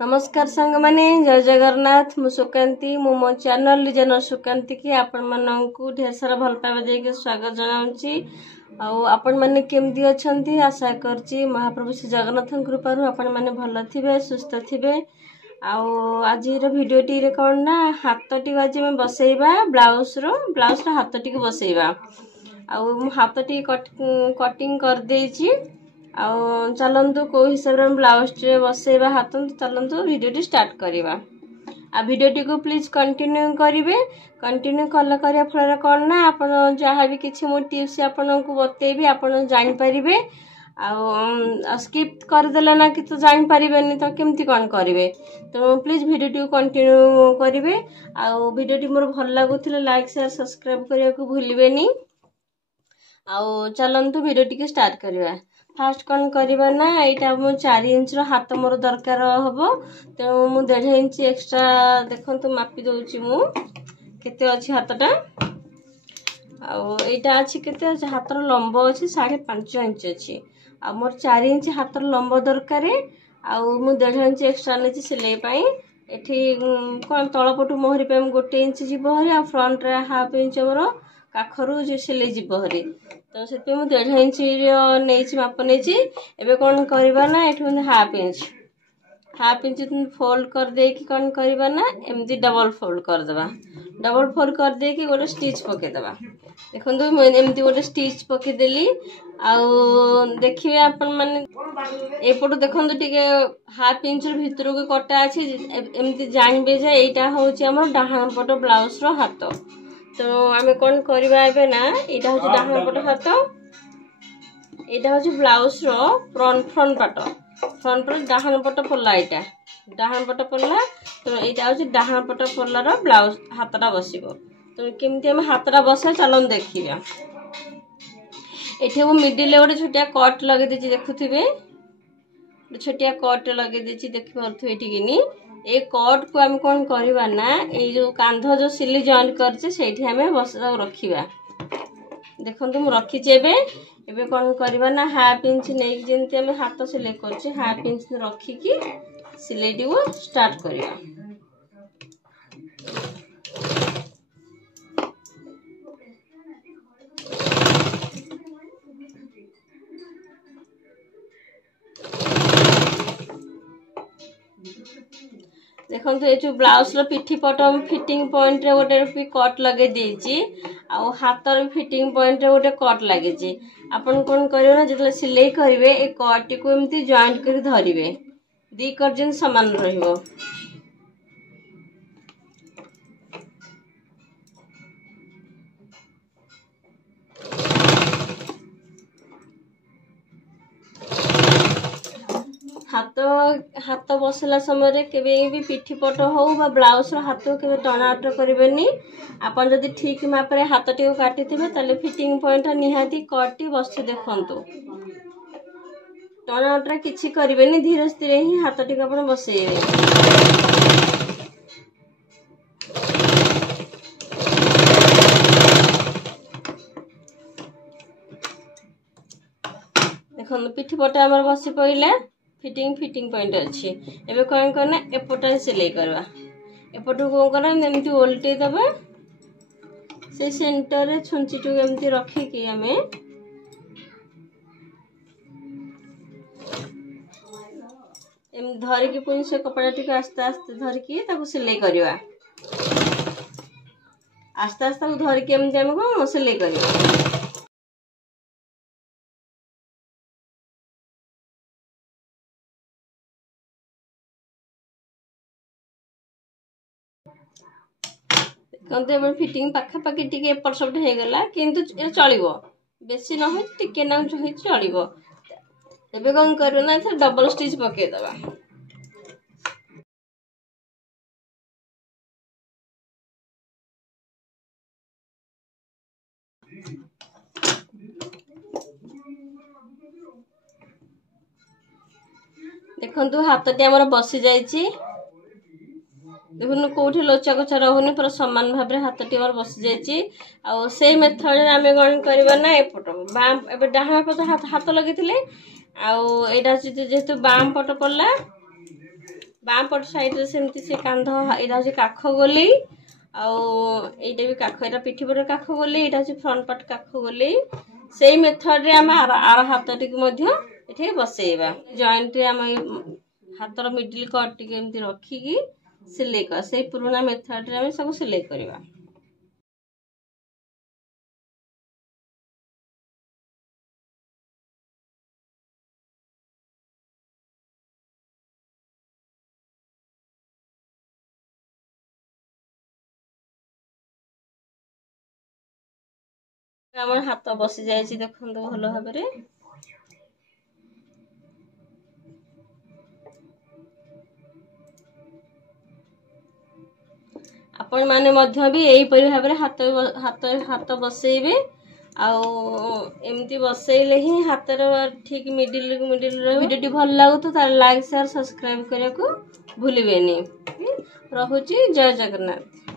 नमस्कार सांग माने जय जगन्नाथ मु सुकांती मु मो चैनल लिजन सुकांती की आपण माननकु ढेर सारा भल पाइबा देके स्वागत जनाउची आपण माने केमदी अछंती आशा करची महाप्रभु श्री जगन्नाथ कृपारु आपण माने भल थिबे सुस्थ थिबे आज वीडियो टी रे कोन ना हाथ टी आज में बसेइबा ब्लाउज रो हाथ टी बसेइबा हाथ टी कटिंग कर देची चलतु कौ हिसाब से ब्लाउज टे बसेबा हाथ चलतु वीडियो स्टार्ट करवा वीडियो को प्लीज कंटिन्यू करेंगे कंटिन्यू कला करिया फल कौन ना आप जहाँ भी किसी मो टिप्स आपन को बतेबी आप जानीपारे स्किप करदेला ना कि तो जानीपारे तो केमती कौन करेंगे तो प्लीज वीडियो कंटिन्यू करेंगे वीडियो मोर भल लगुला लाइक शेयर सब्सक्राइब करने को भूलें चलतु वीडियो स्टार्ट करवा फास्ट कौन करवा ना यहाँ मो 4 इंच हाथ मोर दरकार हम तेणु मु 1.5 इंच एक्स्ट्रा देखु मापी दौची मु केते अच्छी हाथटा आईटा अच्छी केते हाथर लंब अच्छी 5.5 इंच अच्छी मोर 4 इंच हाथर लंब दरकार मु 1.5 इंच एक्स्ट्रा नहीं सिलाई एठी कौन तलपटू मोहरी पे 1 इंच जीव हरी आ फ्रंट रे हाफ इंच मोर काखरू जो सिलाई जीव हरी तो से 1.5 इंच नहीं माप नहीं एबे कौन करवा ना ये हाफ इंच फोल्ड कर दे कि कौन करवा ना एमती डबल फोल्ड करदे डबल फोल्ड कर दे कि गोटे स्टिच पकेदबा देखो एमती गोटे स्टिच पकेदेली देखिए आपण माने एपटू देखो टिके हाफ इंच भितर को कटा अच्छी एमती जानबे जे एटा होची हमर डाहाण पट ब्लाउज रो हाथ तो आमे कौन करवा एबे ना एटा होची डाहाण पट हाथ एटा होची ब्लाउज रो फ्रंट पट डाहाण पट पल्ला एटा डाहाण पट पल्ला तो एटा होची डाहाण पट पल्ला रो ब्लाउज हाथटा बसिबो तो केमती हम हाथटा बसा चलन देखिबा एठी वो मिडिल गोटे छोटिया कट लगे देछि देखुथिबे छोटिया कट लगे देछि देखि परथु एठिकिनी ए कट को हम कौन करवा ना ये जो कांध जो सिलाई जॉइंट करछे सेठी हमें बस रखिबा देखंतु मु रखिचे एबे कौन करवा ना हाफ इंच नहीं जेंती हम हाथ सिलाई करछे हाफ इंच रखी की सिलाई टी को स्टार्ट करवा देखो ये जो ब्लाउज रो पिठी पट फिटिंग पॉइंट रे गोटे कट लगे देछि आ हाथर फिटिंग पॉइंट रे गोटे कट लगे छी अपन कोन करियो ना जतले सिलाई करिवे ए कट को एमती जॉइंट करी धरिवे दी कर जन समान रहिबो हाथ बसला समय केबे भी पिठी पट हो बा ब्लाउज रो हाथ केबे टनाट करबेनी आपन जदी ठीक माप रे हाथ टी को काटी थिबे तले फिटिंग पॉइंट निहाती कटी बस देखंतु टनाट रे किछि करबेनी धीरे धीरे ही हाथ टी को आपन बसेइबे देखो पिठी पट हमर बसी पइला फिटिंग पॉइंट अच्छी एबे कौन करना एपटा सिलाई करवा एपटू कौन करना एमती ओल्टे दबा से सेंटर रे छुंची टू एमती रखी कि हमें एम धर की पुनी से कपड़ा टी आस्ते आस्ते धर की ताको सिलाई करवा आस्ते आस्ते धर की एमती हमको सिलाई करवा फिटिंग पाखापाखि टिके एपट सेपट हो गला किंतु चलिबो बेसी न हो टिके ना हो चलिबो एबे कौन करू ना डबल स्टिच पके दबा देखंतु हाथटी हमर बसी जाईची देखो कौटी लोचा कोचा रहुनी पूरा सामान भाव में हाथ टी बसी जाइए से मेथड आम कौन करवा ना एपट बाम ए डाहाण पट हाथ लगे आईटा जेहेतु बाम पट पड़ा बाँ पट साइड सेमती से कांध एटा हूँ काख गोलेई आईटा भी काख एटा पिठी पट काख गोलेई एटा हूँ फ्रंट पट काख गोलेई से मेथड रे आम आर हाथ टी बसैबा जॉइंट रे आम हाथर मिडिल कट टी एमती रखिकी सिलाई कर से पुराना मेथड रे आम सब सिलाई करवा। आम हाथ बसी जाइए देखो भल भाव आपण माने मध्य भी यही परि भाव हाथ हाथ हाथ बसैबे एमती बसैले ही हाथर ठीक मिडिल वीडियो भल लागु तो लाइक शेयर सब्सक्राइब करने को भूलिबेनी। रहुची जय जगन्नाथ।